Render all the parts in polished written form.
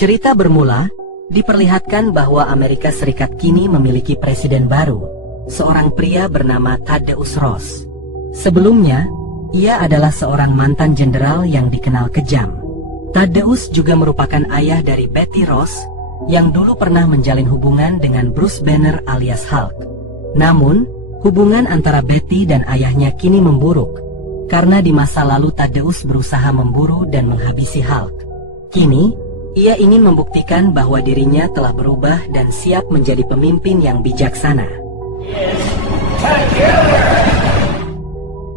Cerita bermula, diperlihatkan bahwa Amerika Serikat kini memiliki presiden baru, seorang pria bernama Thaddeus Ross. Sebelumnya, ia adalah seorang mantan jenderal yang dikenal kejam. Thaddeus juga merupakan ayah dari Betty Ross, yang dulu pernah menjalin hubungan dengan Bruce Banner alias Hulk. Namun, hubungan antara Betty dan ayahnya kini memburuk, karena di masa lalu Thaddeus berusaha memburu dan menghabisi Hulk. Kini, ia ingin membuktikan bahwa dirinya telah berubah dan siap menjadi pemimpin yang bijaksana.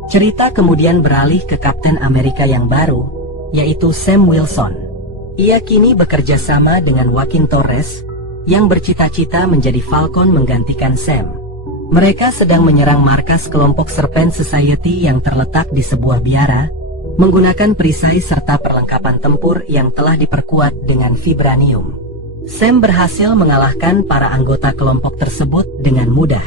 Cerita kemudian beralih ke Kapten Amerika yang baru, yaitu Sam Wilson. Ia kini bekerja sama dengan Joaquin Torres, yang bercita-cita menjadi Falcon menggantikan Sam. Mereka sedang menyerang markas kelompok Serpent Society yang terletak di sebuah biara, menggunakan perisai serta perlengkapan tempur yang telah diperkuat dengan vibranium. Sam berhasil mengalahkan para anggota kelompok tersebut dengan mudah.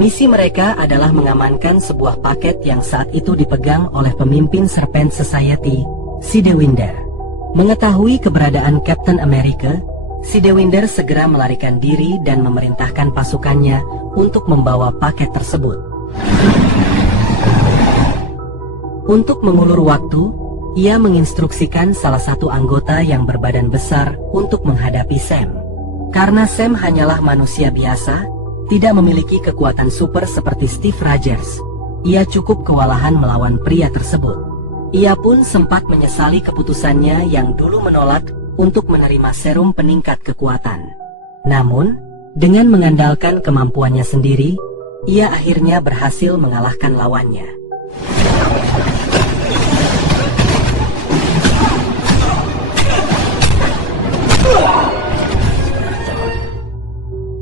Misi mereka adalah mengamankan sebuah paket yang saat itu dipegang oleh pemimpin Serpent Society, Sidewinder. Mengetahui keberadaan Captain America, Sidewinder segera melarikan diri dan memerintahkan pasukannya untuk membawa paket tersebut. Untuk mengulur waktu, ia menginstruksikan salah satu anggota yang berbadan besar untuk menghadapi Sam. Karena Sam hanyalah manusia biasa, tidak memiliki kekuatan super seperti Steve Rogers, ia cukup kewalahan melawan pria tersebut. Ia pun sempat menyesali keputusannya yang dulu menolak untuk menerima serum peningkat kekuatan. Namun, dengan mengandalkan kemampuannya sendiri, ia akhirnya berhasil mengalahkan lawannya.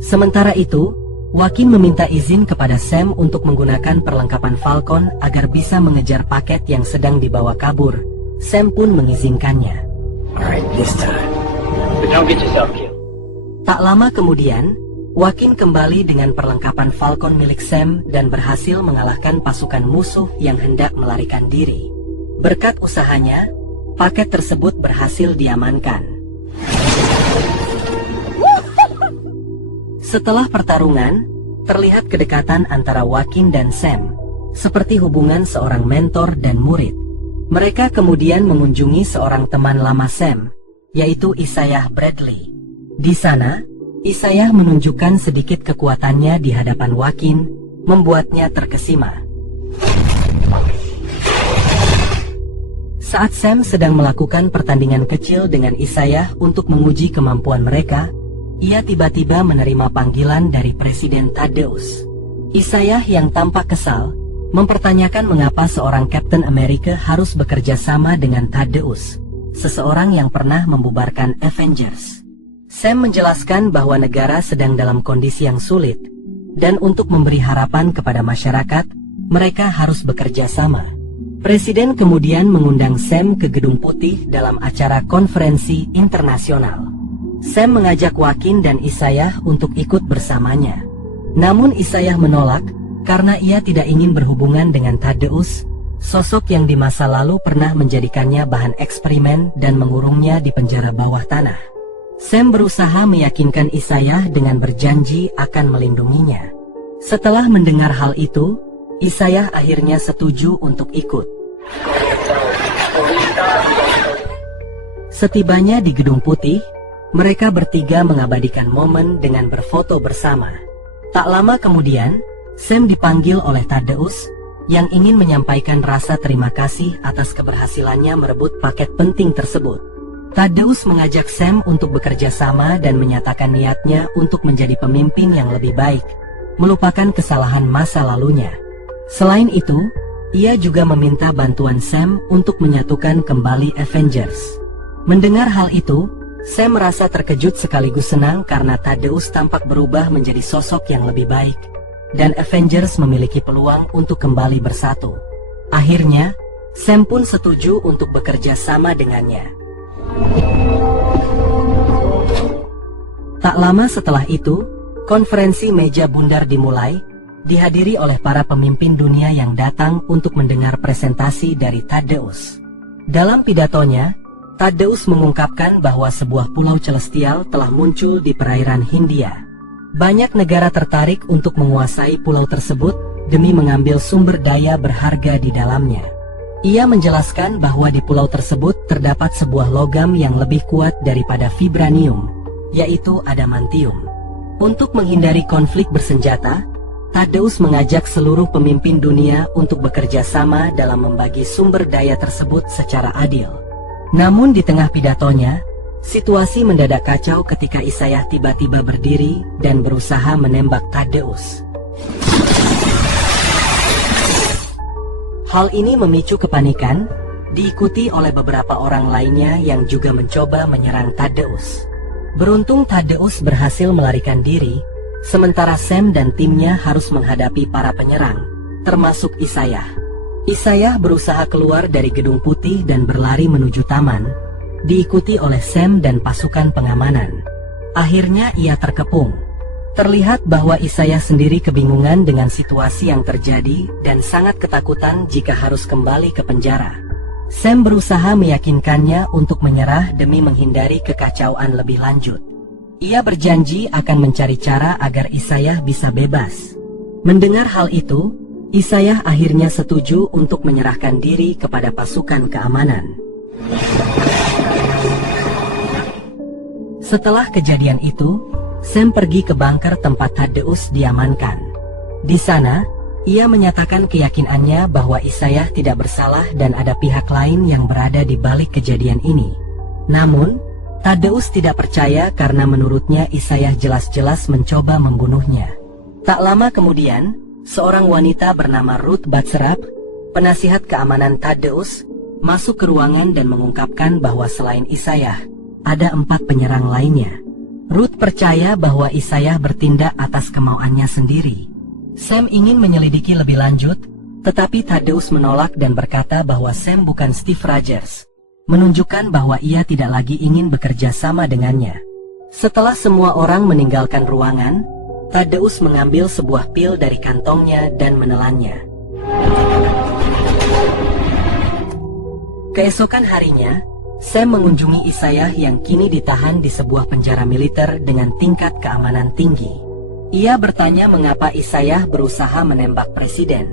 Sementara itu, Joaquin meminta izin kepada Sam untuk menggunakan perlengkapan Falcon agar bisa mengejar paket yang sedang dibawa kabur. Sam pun mengizinkannya. Tak lama kemudian, Joaquin kembali dengan perlengkapan Falcon milik Sam dan berhasil mengalahkan pasukan musuh yang hendak melarikan diri. Berkat usahanya, paket tersebut berhasil diamankan. Setelah pertarungan, terlihat kedekatan antara Joaquin dan Sam, seperti hubungan seorang mentor dan murid. Mereka kemudian mengunjungi seorang teman lama Sam, yaitu Isaiah Bradley. Di sana, Isaiah menunjukkan sedikit kekuatannya di hadapan Joaquin, membuatnya terkesima. Saat Sam sedang melakukan pertandingan kecil dengan Isaiah untuk menguji kemampuan mereka, ia tiba-tiba menerima panggilan dari Presiden Thaddeus. Isaiah yang tampak kesal, mempertanyakan mengapa seorang Captain America harus bekerja sama dengan Thaddeus, seseorang yang pernah membubarkan Avengers. Sam menjelaskan bahwa negara sedang dalam kondisi yang sulit, dan untuk memberi harapan kepada masyarakat, mereka harus bekerja sama. Presiden kemudian mengundang Sam ke Gedung Putih dalam acara konferensi internasional. Sam mengajak Joaquin dan Isaiah untuk ikut bersamanya. Namun Isaiah menolak, karena ia tidak ingin berhubungan dengan Thaddeus, sosok yang di masa lalu pernah menjadikannya bahan eksperimen dan mengurungnya di penjara bawah tanah. Sam berusaha meyakinkan Isaiah dengan berjanji akan melindunginya. Setelah mendengar hal itu, Isaiah akhirnya setuju untuk ikut. Setibanya di Gedung Putih, mereka bertiga mengabadikan momen dengan berfoto bersama. Tak lama kemudian, Sam dipanggil oleh Thaddeus yang ingin menyampaikan rasa terima kasih atas keberhasilannya merebut paket penting tersebut. Thaddeus mengajak Sam untuk bekerja sama dan menyatakan niatnya untuk menjadi pemimpin yang lebih baik, melupakan kesalahan masa lalunya. Selain itu, ia juga meminta bantuan Sam untuk menyatukan kembali Avengers. Mendengar hal itu, Sam merasa terkejut sekaligus senang karena Thaddeus tampak berubah menjadi sosok yang lebih baik, dan Avengers memiliki peluang untuk kembali bersatu. Akhirnya, Sam pun setuju untuk bekerja sama dengannya. Tak lama setelah itu, konferensi meja bundar dimulai, dihadiri oleh para pemimpin dunia yang datang untuk mendengar presentasi dari Thaddeus. Dalam pidatonya, Thaddeus mengungkapkan bahwa sebuah pulau celestial telah muncul di perairan Hindia. Banyak negara tertarik untuk menguasai pulau tersebut demi mengambil sumber daya berharga di dalamnya. Ia menjelaskan bahwa di pulau tersebut terdapat sebuah logam yang lebih kuat daripada vibranium, yaitu adamantium. Untuk menghindari konflik bersenjata, Thaddeus mengajak seluruh pemimpin dunia untuk bekerja sama dalam membagi sumber daya tersebut secara adil. Namun di tengah pidatonya, situasi mendadak kacau ketika Isaiah tiba-tiba berdiri dan berusaha menembak Thaddeus. Hal ini memicu kepanikan, diikuti oleh beberapa orang lainnya yang juga mencoba menyerang Thaddeus. Beruntung Thaddeus berhasil melarikan diri, sementara Sam dan timnya harus menghadapi para penyerang, termasuk Isaiah. Isaiah berusaha keluar dari Gedung Putih dan berlari menuju taman, diikuti oleh Sam dan pasukan pengamanan. Akhirnya ia terkepung. Terlihat bahwa Isaiah sendiri kebingungan dengan situasi yang terjadi dan sangat ketakutan jika harus kembali ke penjara. Sam berusaha meyakinkannya untuk menyerah demi menghindari kekacauan lebih lanjut. Ia berjanji akan mencari cara agar Isaiah bisa bebas. Mendengar hal itu, Isaiah akhirnya setuju untuk menyerahkan diri kepada pasukan keamanan. Setelah kejadian itu, Sam pergi ke bunker tempat Thaddeus diamankan. Di sana, ia menyatakan keyakinannya bahwa Isaiah tidak bersalah dan ada pihak lain yang berada di balik kejadian ini. Namun, Thaddeus tidak percaya karena menurutnya Isaiah jelas-jelas mencoba membunuhnya. Tak lama kemudian, seorang wanita bernama Ruth Batserap, penasihat keamanan Thaddeus, masuk ke ruangan dan mengungkapkan bahwa selain Isaiah, ada 4 penyerang lainnya. Ruth percaya bahwa Isaiah bertindak atas kemauannya sendiri. Sam ingin menyelidiki lebih lanjut, tetapi Thaddeus menolak dan berkata bahwa Sam bukan Steve Rogers, menunjukkan bahwa ia tidak lagi ingin bekerja sama dengannya. Setelah semua orang meninggalkan ruangan, Thaddeus mengambil sebuah pil dari kantongnya dan menelannya. Keesokan harinya, Sam mengunjungi Isaiah yang kini ditahan di sebuah penjara militer dengan tingkat keamanan tinggi. Ia bertanya mengapa Isaiah berusaha menembak presiden.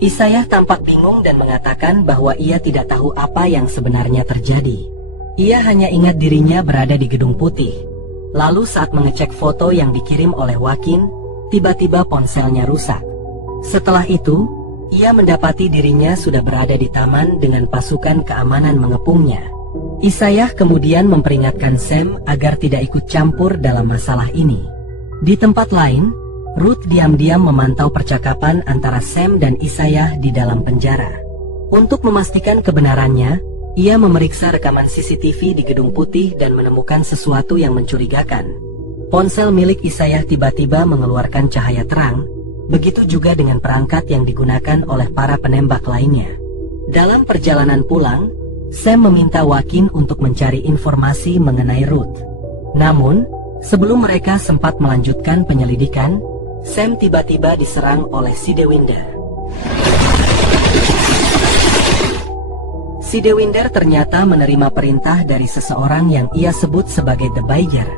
Isaiah tampak bingung dan mengatakan bahwa ia tidak tahu apa yang sebenarnya terjadi. Ia hanya ingat dirinya berada di Gedung Putih. Lalu saat mengecek foto yang dikirim oleh Joaquin, tiba-tiba ponselnya rusak. Setelah itu, ia mendapati dirinya sudah berada di taman dengan pasukan keamanan mengepungnya. Isaiah kemudian memperingatkan Sam agar tidak ikut campur dalam masalah ini. Di tempat lain, Ruth diam-diam memantau percakapan antara Sam dan Isaiah di dalam penjara. Untuk memastikan kebenarannya, ia memeriksa rekaman CCTV di Gedung Putih dan menemukan sesuatu yang mencurigakan. Ponsel milik Isaiah tiba-tiba mengeluarkan cahaya terang, begitu juga dengan perangkat yang digunakan oleh para penembak lainnya. Dalam perjalanan pulang, Sam meminta Joaquin untuk mencari informasi mengenai Ruth. Namun, sebelum mereka sempat melanjutkan penyelidikan, Sam tiba-tiba diserang oleh Sidewinder. Sidewinder ternyata menerima perintah dari seseorang yang ia sebut sebagai The Buyer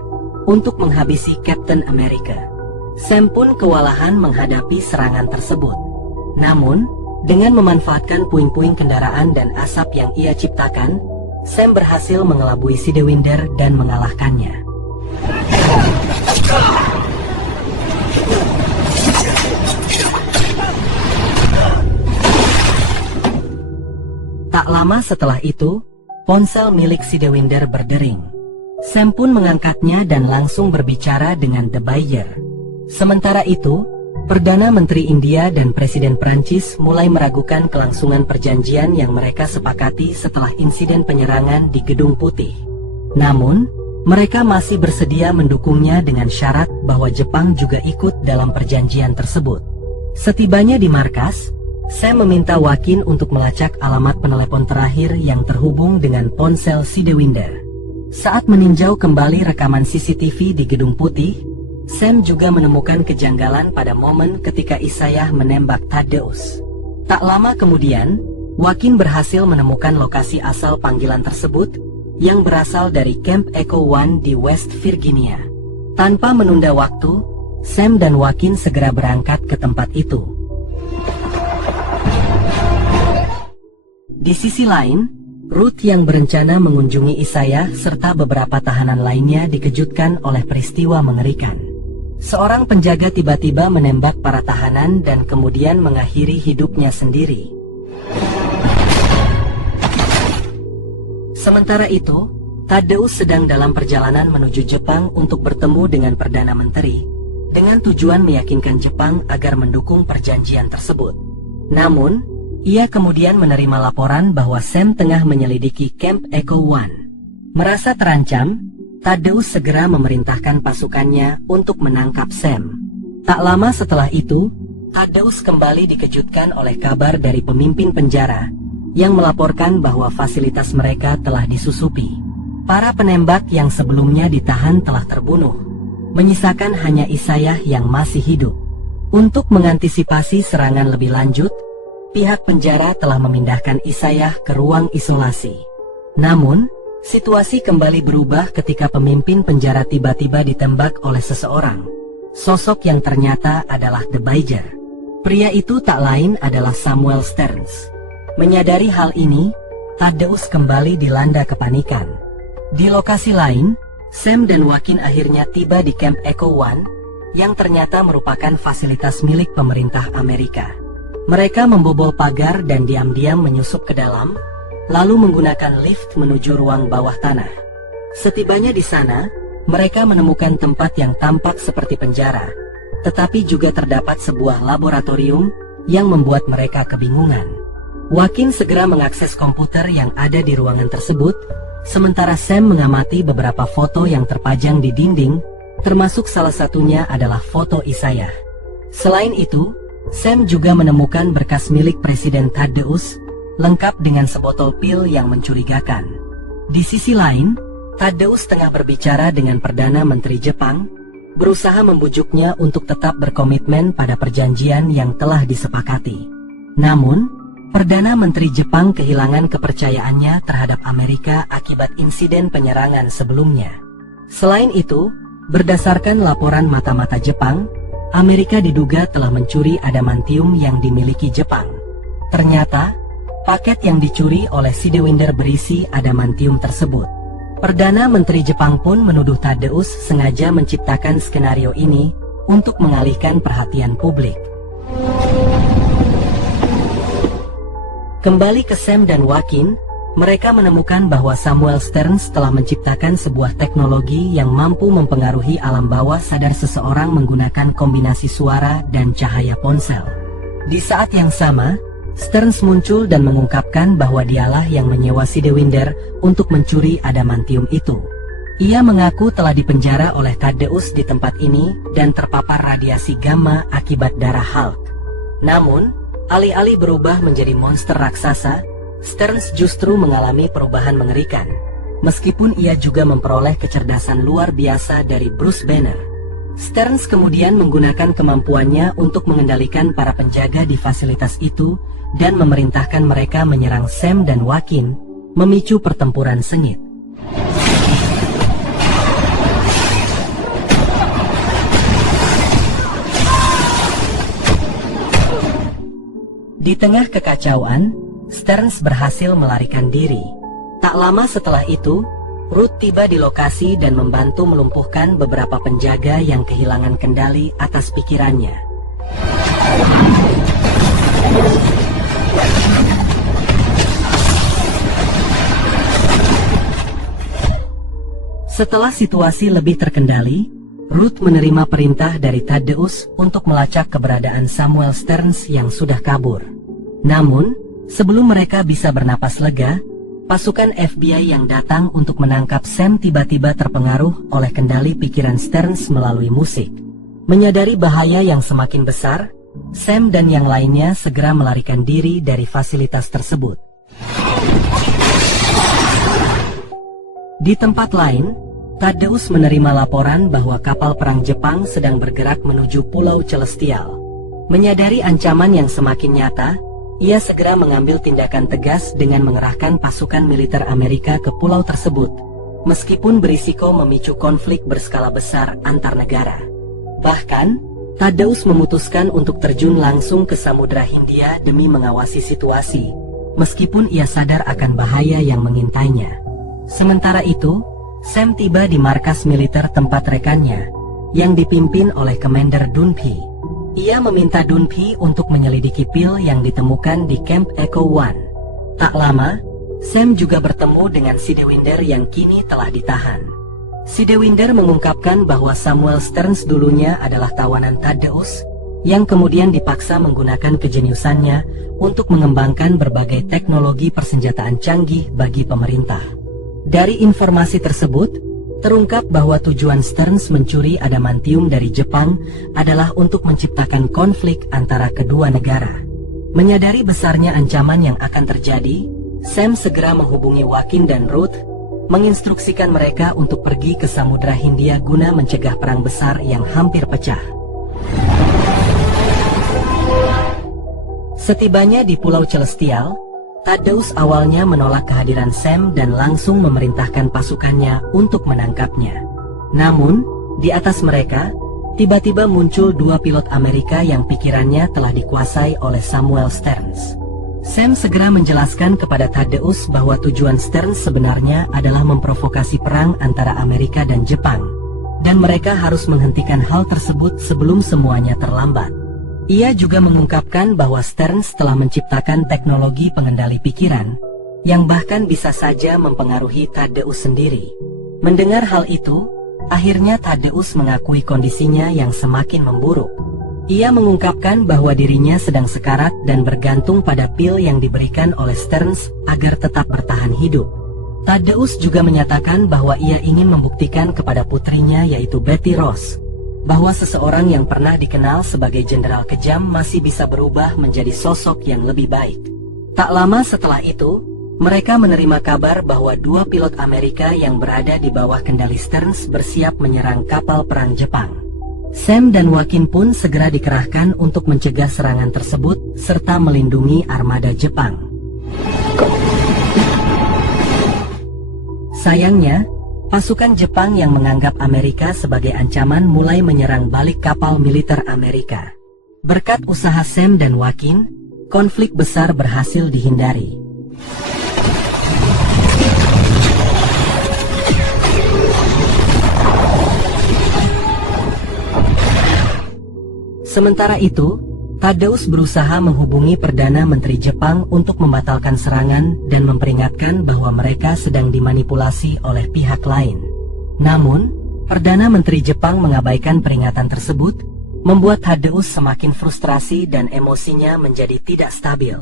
untuk menghabisi Captain America. Sam pun kewalahan menghadapi serangan tersebut. Namun, dengan memanfaatkan puing-puing kendaraan dan asap yang ia ciptakan, Sam berhasil mengelabui Sidewinder dan mengalahkannya. Tak lama setelah itu, ponsel milik Sidewinder berdering. Sam pun mengangkatnya dan langsung berbicara dengan The Buyer. Sementara itu, Perdana Menteri India dan Presiden Prancis mulai meragukan kelangsungan perjanjian yang mereka sepakati setelah insiden penyerangan di Gedung Putih. Namun, mereka masih bersedia mendukungnya dengan syarat bahwa Jepang juga ikut dalam perjanjian tersebut. Setibanya di markas, Sam meminta Joaquin untuk melacak alamat penelepon terakhir yang terhubung dengan ponsel Sidewinder. Saat meninjau kembali rekaman CCTV di Gedung Putih, Sam juga menemukan kejanggalan pada momen ketika Isaiah menembak Thaddeus. Tak lama kemudian, Joaquin berhasil menemukan lokasi asal panggilan tersebut yang berasal dari Camp Echo One di West Virginia. Tanpa menunda waktu, Sam dan Joaquin segera berangkat ke tempat itu. Di sisi lain, Ruth yang berencana mengunjungi Isaiah serta beberapa tahanan lainnya dikejutkan oleh peristiwa mengerikan. Seorang penjaga tiba-tiba menembak para tahanan dan kemudian mengakhiri hidupnya sendiri. Sementara itu, Thaddeus sedang dalam perjalanan menuju Jepang untuk bertemu dengan Perdana Menteri, dengan tujuan meyakinkan Jepang agar mendukung perjanjian tersebut. Namun, ia kemudian menerima laporan bahwa Sam tengah menyelidiki Camp Echo One. Merasa terancam, Thaddeus segera memerintahkan pasukannya untuk menangkap Sam. Tak lama setelah itu, Thaddeus kembali dikejutkan oleh kabar dari pemimpin penjara yang melaporkan bahwa fasilitas mereka telah disusupi. Para penembak yang sebelumnya ditahan telah terbunuh, menyisakan hanya Isaiah yang masih hidup. Untuk mengantisipasi serangan lebih lanjut, pihak penjara telah memindahkan Isaiah ke ruang isolasi. Namun, situasi kembali berubah ketika pemimpin penjara tiba-tiba ditembak oleh seseorang. Sosok yang ternyata adalah The Badger. Pria itu tak lain adalah Samuel Sterns. Menyadari hal ini, Thaddeus kembali dilanda kepanikan. Di lokasi lain, Sam dan Joaquin akhirnya tiba di Camp Echo One, yang ternyata merupakan fasilitas milik pemerintah Amerika. Mereka membobol pagar dan diam-diam menyusup ke dalam, lalu menggunakan lift menuju ruang bawah tanah. Setibanya di sana, mereka menemukan tempat yang tampak seperti penjara, tetapi juga terdapat sebuah laboratorium yang membuat mereka kebingungan. Joaquin segera mengakses komputer yang ada di ruangan tersebut, sementara Sam mengamati beberapa foto yang terpajang di dinding, termasuk salah satunya adalah foto Isaiah. Selain itu, Sam juga menemukan berkas milik Presiden Thaddeus, lengkap dengan sebotol pil yang mencurigakan. Di sisi lain, Thaddeus tengah berbicara dengan Perdana Menteri Jepang, berusaha membujuknya untuk tetap berkomitmen pada perjanjian yang telah disepakati. Namun, Perdana Menteri Jepang kehilangan kepercayaannya terhadap Amerika akibat insiden penyerangan sebelumnya. Selain itu, berdasarkan laporan mata-mata Jepang, Amerika diduga telah mencuri adamantium yang dimiliki Jepang. Ternyata, paket yang dicuri oleh Sidewinder berisi adamantium tersebut. Perdana Menteri Jepang pun menuduh Thaddeus sengaja menciptakan skenario ini untuk mengalihkan perhatian publik. Kembali ke Sam dan Joaquin, mereka menemukan bahwa Samuel Sterns telah menciptakan sebuah teknologi yang mampu mempengaruhi alam bawah sadar seseorang menggunakan kombinasi suara dan cahaya ponsel. Di saat yang sama, Sterns muncul dan mengungkapkan bahwa dialah yang menyewa Sidewinder untuk mencuri adamantium itu. Ia mengaku telah dipenjara oleh Thaddeus di tempat ini dan terpapar radiasi gamma akibat darah Hulk. Namun, alih-alih berubah menjadi monster raksasa, Sterns justru mengalami perubahan mengerikan, meskipun ia juga memperoleh kecerdasan luar biasa dari Bruce Banner. Sterns kemudian menggunakan kemampuannya untuk mengendalikan para penjaga di fasilitas itu dan memerintahkan mereka menyerang Sam dan Joaquin, memicu pertempuran sengit. Di tengah kekacauan, Sterns berhasil melarikan diri. Tak lama setelah itu, Ruth tiba di lokasi dan membantu melumpuhkan beberapa penjaga yang kehilangan kendali atas pikirannya. Setelah situasi lebih terkendali, Ruth menerima perintah dari Thaddeus untuk melacak keberadaan Samuel Sterns yang sudah kabur. Namun, sebelum mereka bisa bernapas lega, pasukan FBI yang datang untuk menangkap Sam tiba-tiba terpengaruh oleh kendali pikiran Sterns melalui musik. Menyadari bahaya yang semakin besar, Sam dan yang lainnya segera melarikan diri dari fasilitas tersebut. Di tempat lain, Thaddeus menerima laporan bahwa kapal perang Jepang sedang bergerak menuju Pulau Celestial. Menyadari ancaman yang semakin nyata, ia segera mengambil tindakan tegas dengan mengerahkan pasukan militer Amerika ke pulau tersebut, meskipun berisiko memicu konflik berskala besar antar negara. Bahkan, Thaddeus memutuskan untuk terjun langsung ke Samudra Hindia demi mengawasi situasi, meskipun ia sadar akan bahaya yang mengintainya. Sementara itu, Sam tiba di markas militer tempat rekannya, yang dipimpin oleh Commander Dunphy. Ia meminta Dunphy untuk menyelidiki pil yang ditemukan di Camp Echo One. Tak lama, Sam juga bertemu dengan Sidewinder yang kini telah ditahan. Sidewinder mengungkapkan bahwa Samuel Stearns dulunya adalah tawanan Thaddeus, yang kemudian dipaksa menggunakan kejeniusannya untuk mengembangkan berbagai teknologi persenjataan canggih bagi pemerintah. Dari informasi tersebut, terungkap bahwa tujuan Stearns mencuri adamantium dari Jepang adalah untuk menciptakan konflik antara kedua negara. Menyadari besarnya ancaman yang akan terjadi, Sam segera menghubungi Joaquin dan Ruth, menginstruksikan mereka untuk pergi ke Samudra Hindia guna mencegah perang besar yang hampir pecah. Setibanya di Pulau Celestial, Thaddeus awalnya menolak kehadiran Sam dan langsung memerintahkan pasukannya untuk menangkapnya. Namun, di atas mereka, tiba-tiba muncul dua pilot Amerika yang pikirannya telah dikuasai oleh Samuel Stearns. Sam segera menjelaskan kepada Thaddeus bahwa tujuan Stearns sebenarnya adalah memprovokasi perang antara Amerika dan Jepang, dan mereka harus menghentikan hal tersebut sebelum semuanya terlambat. Ia juga mengungkapkan bahwa Stearns telah menciptakan teknologi pengendali pikiran, yang bahkan bisa saja mempengaruhi Thaddeus sendiri. Mendengar hal itu, akhirnya Thaddeus mengakui kondisinya yang semakin memburuk. Ia mengungkapkan bahwa dirinya sedang sekarat dan bergantung pada pil yang diberikan oleh Stearns agar tetap bertahan hidup. Thaddeus juga menyatakan bahwa ia ingin membuktikan kepada putrinya yaitu Betty Ross, bahwa seseorang yang pernah dikenal sebagai jenderal kejam masih bisa berubah menjadi sosok yang lebih baik. Tak lama setelah itu, mereka menerima kabar bahwa dua pilot Amerika yang berada di bawah kendali Stearns bersiap menyerang kapal perang Jepang. Sam dan Joaquin pun segera dikerahkan untuk mencegah serangan tersebut serta melindungi armada Jepang. Sayangnya, pasukan Jepang yang menganggap Amerika sebagai ancaman mulai menyerang balik kapal militer Amerika. Berkat usaha Sam dan Joaquin, konflik besar berhasil dihindari. Sementara itu, Thaddeus berusaha menghubungi Perdana Menteri Jepang untuk membatalkan serangan dan memperingatkan bahwa mereka sedang dimanipulasi oleh pihak lain. Namun, Perdana Menteri Jepang mengabaikan peringatan tersebut, membuat Thaddeus semakin frustrasi dan emosinya menjadi tidak stabil.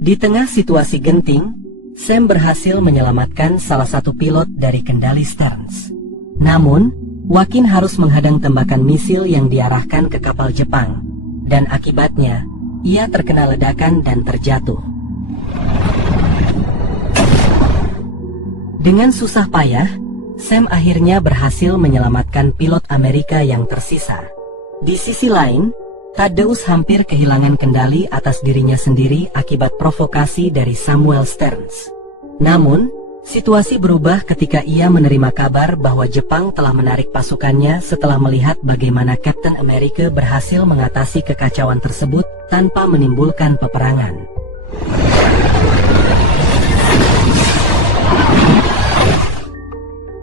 Di tengah situasi genting, Sam berhasil menyelamatkan salah satu pilot dari kendali Stearns. Namun, Joaquin harus menghadang tembakan misil yang diarahkan ke kapal Jepang, dan akibatnya, ia terkena ledakan dan terjatuh. Dengan susah payah, Sam akhirnya berhasil menyelamatkan pilot Amerika yang tersisa. Di sisi lain, Thaddeus hampir kehilangan kendali atas dirinya sendiri akibat provokasi dari Samuel Stearns. Namun, situasi berubah ketika ia menerima kabar bahwa Jepang telah menarik pasukannya setelah melihat bagaimana Captain America berhasil mengatasi kekacauan tersebut tanpa menimbulkan peperangan.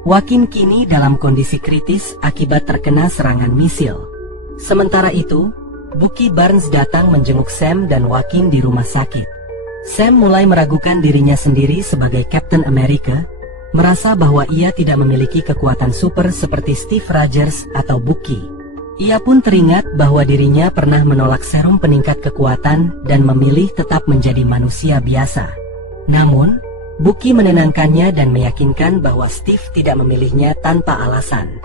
Joaquin kini dalam kondisi kritis akibat terkena serangan misil. Sementara itu, Bucky Barnes datang menjenguk Sam dan Joaquin di rumah sakit. Sam mulai meragukan dirinya sendiri sebagai Captain America, merasa bahwa ia tidak memiliki kekuatan super seperti Steve Rogers atau Bucky. Ia pun teringat bahwa dirinya pernah menolak serum peningkat kekuatan dan memilih tetap menjadi manusia biasa. Namun, Bucky menenangkannya dan meyakinkan bahwa Steve tidak memilihnya tanpa alasan.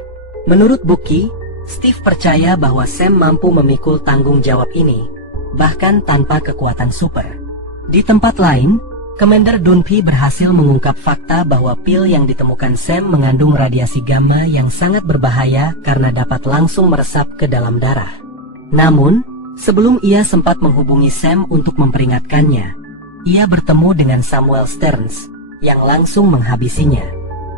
Menurut Bucky, Steve percaya bahwa Sam mampu memikul tanggung jawab ini, bahkan tanpa kekuatan super. Di tempat lain, Commander Dunphy berhasil mengungkap fakta bahwa pil yang ditemukan Sam mengandung radiasi gamma yang sangat berbahaya karena dapat langsung meresap ke dalam darah. Namun, sebelum ia sempat menghubungi Sam untuk memperingatkannya, ia bertemu dengan Samuel Stearns yang langsung menghabisinya.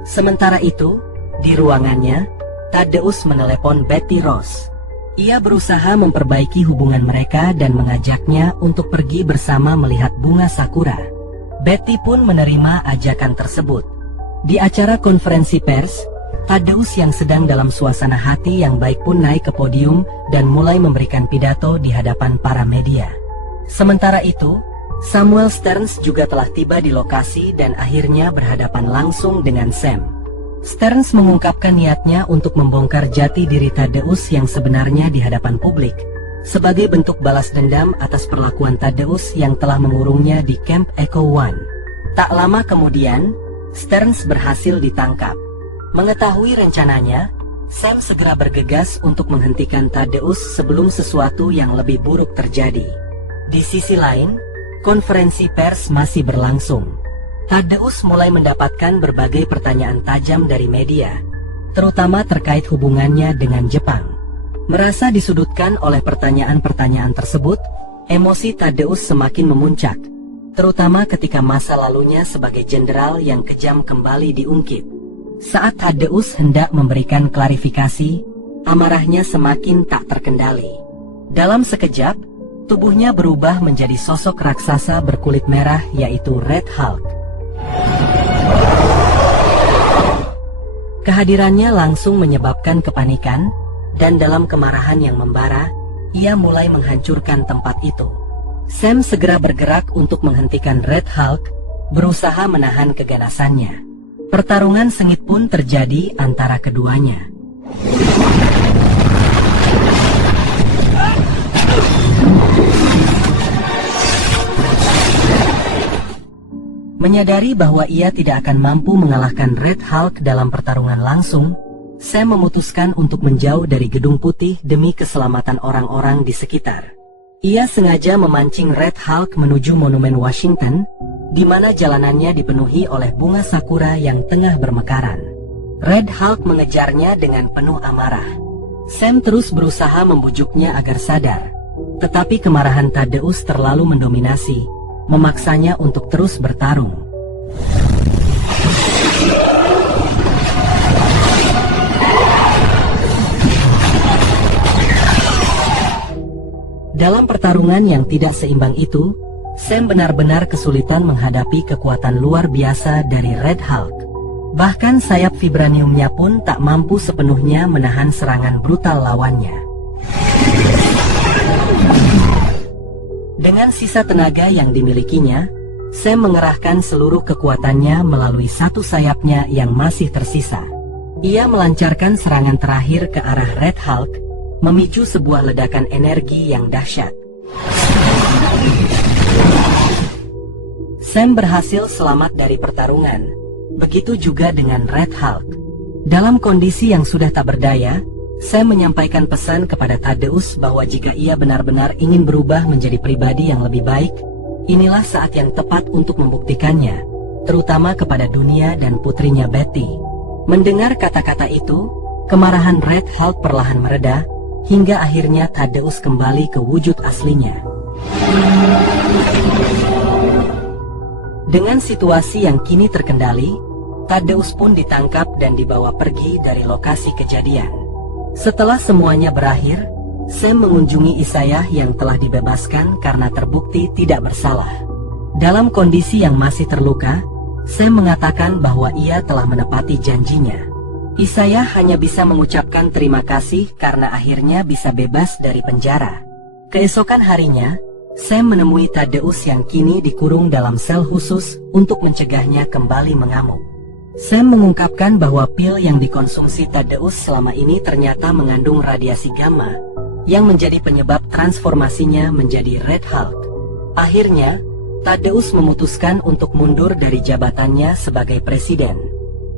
Sementara itu, di ruangannya, Thaddeus menelepon Betty Ross. Ia berusaha memperbaiki hubungan mereka dan mengajaknya untuk pergi bersama melihat bunga sakura. Betty pun menerima ajakan tersebut. Di acara konferensi pers, Thaddeus yang sedang dalam suasana hati yang baik pun naik ke podium dan mulai memberikan pidato di hadapan para media. Sementara itu, Samuel Stearns juga telah tiba di lokasi dan akhirnya berhadapan langsung dengan Sam. Stearns mengungkapkan niatnya untuk membongkar jati diri Thaddeus yang sebenarnya di hadapan publik, sebagai bentuk balas dendam atas perlakuan Thaddeus yang telah mengurungnya di Camp Echo One. Tak lama kemudian, Stearns berhasil ditangkap. Mengetahui rencananya, Sam segera bergegas untuk menghentikan Thaddeus sebelum sesuatu yang lebih buruk terjadi. Di sisi lain, konferensi pers masih berlangsung. Thaddeus mulai mendapatkan berbagai pertanyaan tajam dari media, terutama terkait hubungannya dengan Jepang. Merasa disudutkan oleh pertanyaan-pertanyaan tersebut, emosi Thaddeus semakin memuncak, terutama ketika masa lalunya sebagai jenderal yang kejam kembali diungkit. Saat Thaddeus hendak memberikan klarifikasi, amarahnya semakin tak terkendali. Dalam sekejap, tubuhnya berubah menjadi sosok raksasa berkulit merah, yaitu Red Hulk. Kehadirannya langsung menyebabkan kepanikan, dan dalam kemarahan yang membara, ia mulai menghancurkan tempat itu. Sam segera bergerak untuk menghentikan Red Hulk, berusaha menahan keganasannya. Pertarungan sengit pun terjadi antara keduanya. Menyadari bahwa ia tidak akan mampu mengalahkan Red Hulk dalam pertarungan langsung, Sam memutuskan untuk menjauh dari Gedung Putih demi keselamatan orang-orang di sekitar. Ia sengaja memancing Red Hulk menuju Monumen Washington, di mana jalanannya dipenuhi oleh bunga sakura yang tengah bermekaran. Red Hulk mengejarnya dengan penuh amarah. Sam terus berusaha membujuknya agar sadar, tetapi kemarahan Thaddeus terlalu mendominasi, memaksanya untuk terus bertarung. Dalam pertarungan yang tidak seimbang itu, Sam benar-benar kesulitan menghadapi kekuatan luar biasa dari Red Hulk. Bahkan sayap vibraniumnya pun tak mampu sepenuhnya menahan serangan brutal lawannya. Dengan sisa tenaga yang dimilikinya, Sam mengerahkan seluruh kekuatannya melalui satu sayapnya yang masih tersisa. Ia melancarkan serangan terakhir ke arah Red Hulk, memicu sebuah ledakan energi yang dahsyat. Sam berhasil selamat dari pertarungan, begitu juga dengan Red Hulk. Dalam kondisi yang sudah tak berdaya, Sam menyampaikan pesan kepada Thaddeus bahwa jika ia benar-benar ingin berubah menjadi pribadi yang lebih baik, inilah saat yang tepat untuk membuktikannya, terutama kepada dunia dan putrinya Betty. Mendengar kata-kata itu, kemarahan Red Hulk perlahan mereda, hingga akhirnya Thaddeus kembali ke wujud aslinya. Dengan situasi yang kini terkendali, Thaddeus pun ditangkap dan dibawa pergi dari lokasi kejadian. Setelah semuanya berakhir, Sam mengunjungi Isaiah yang telah dibebaskan karena terbukti tidak bersalah. Dalam kondisi yang masih terluka, Sam mengatakan bahwa ia telah menepati janjinya. Isaiah hanya bisa mengucapkan terima kasih karena akhirnya bisa bebas dari penjara. Keesokan harinya, Sam menemui Thaddeus yang kini dikurung dalam sel khusus untuk mencegahnya kembali mengamuk. Sam mengungkapkan bahwa pil yang dikonsumsi Thaddeus selama ini ternyata mengandung radiasi gamma, yang menjadi penyebab transformasinya menjadi Red Hulk. Akhirnya, Thaddeus memutuskan untuk mundur dari jabatannya sebagai presiden.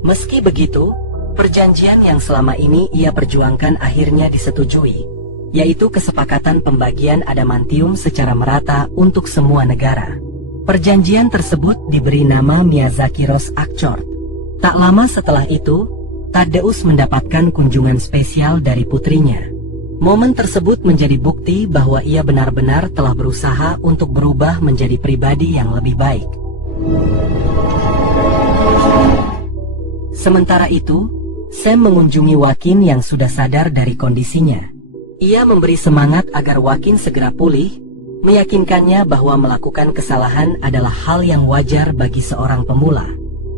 Meski begitu, perjanjian yang selama ini ia perjuangkan akhirnya disetujui, yaitu kesepakatan pembagian adamantium secara merata untuk semua negara. Perjanjian tersebut diberi nama Miyazaki Rose Accord. Tak lama setelah itu, Thaddeus mendapatkan kunjungan spesial dari putrinya. Momen tersebut menjadi bukti bahwa ia benar-benar telah berusaha untuk berubah menjadi pribadi yang lebih baik. Sementara itu, Sam mengunjungi Joaquin yang sudah sadar dari kondisinya. Ia memberi semangat agar Joaquin segera pulih, meyakinkannya bahwa melakukan kesalahan adalah hal yang wajar bagi seorang pemula.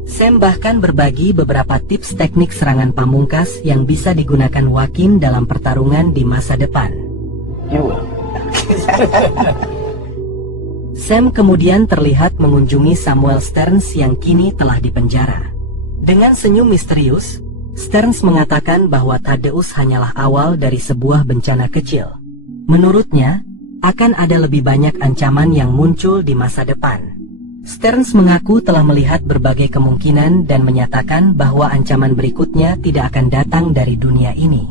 Sam bahkan berbagi beberapa tips teknik serangan pamungkas yang bisa digunakan Joaquin dalam pertarungan di masa depan. Sam kemudian terlihat mengunjungi Samuel Stearns yang kini telah dipenjara. Dengan senyum misterius, Stearns mengatakan bahwa Thaddeus hanyalah awal dari sebuah bencana kecil. Menurutnya, akan ada lebih banyak ancaman yang muncul di masa depan. Stearns mengaku telah melihat berbagai kemungkinan dan menyatakan bahwa ancaman berikutnya tidak akan datang dari dunia ini.